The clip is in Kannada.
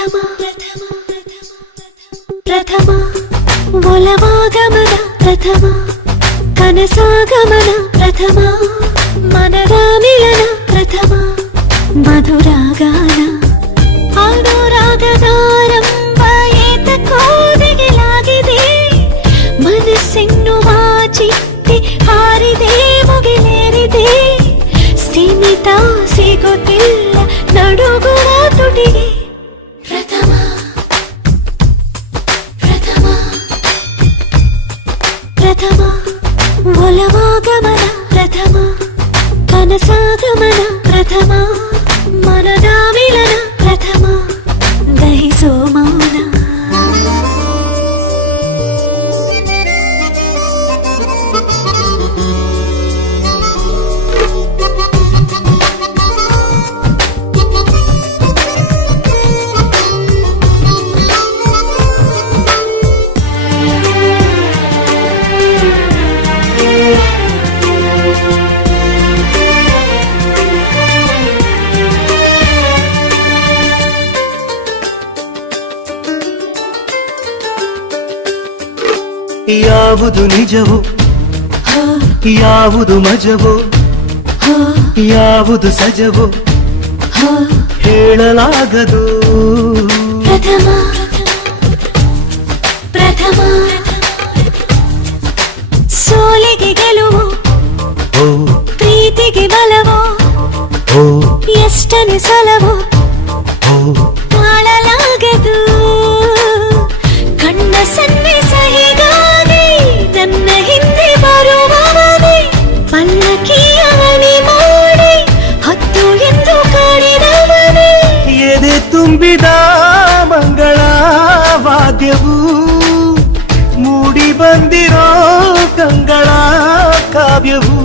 ಪ್ರಥಮ ಪ್ರಥಮ ಒಲವಾಗಮನ ಪ್ರಥಮ ಕನಸಾಗಮನ ಪ್ರಥಮ ಮನದ ಮಿಲನ ಪ್ರಥಮ ಮಧುರಾಗಾನ ಅನುರಾಗದಾರಂಭ ಏತಕೋದೆಗೆಲಾಗಿದೆ ಮನಸ್ಸೆನ್ನುವ ಚಿಟ್ಟೆ ಹಾರಿದೆ ಮುಗಿಲೇರಿದೆ ಸ್ಥಿಮಿತ ಸಿಗುತ್ತಿಲ್ಲ ನಡುಗುವ ತುಟಿಗೆ ಪ್ರಥಮ ಪ್ರಥಮ ಪ್ರಥಮ ಒಲವಾಗಮನ ಪ್ರಥಮ ಕನಸಾಗಮನ ಪ್ರಥಮ ಮನದ ಮಿಲನ ಪ್ರಥಮ ದಹಿಸೋ ಮೌನ ಯಾವುದು ನಿಜವೋ ಯಾವುದು ಮಜವೋ ಯಾವುದು ಸಜವೋ ಹೇಳಲಾಗದು ಪ್ರಥಮ ಪ್ರಥಮ ಸೋಲಿಗೆ ಗೆಲುವು ಪ್ರೀತಿಗೆ ಬಲವೋ ಎಷ್ಟನೆ ಸಲವೋ ತಾಳಲಾಗದು ಕಣ್ಣ ಸನ್ನಿಸ ಹೀಗಾಗಿ ನನ್ನ ಹಿಂದೆ ಬರುವವನೇ ಪಲ್ಲಕ್ಕಿಯ ಮಣಿ ಮಾಡಿ ಹತ್ತು ಎಂದು ಕಾಡಿದವನೇ ಎದೆ ತುಂಬಿದ ಮಂಗಳ ವಾದ್ಯವು ಮೂಡಿ ಬಂದಿರೋ ಕಂಗಳ ಕಾವ್ಯವು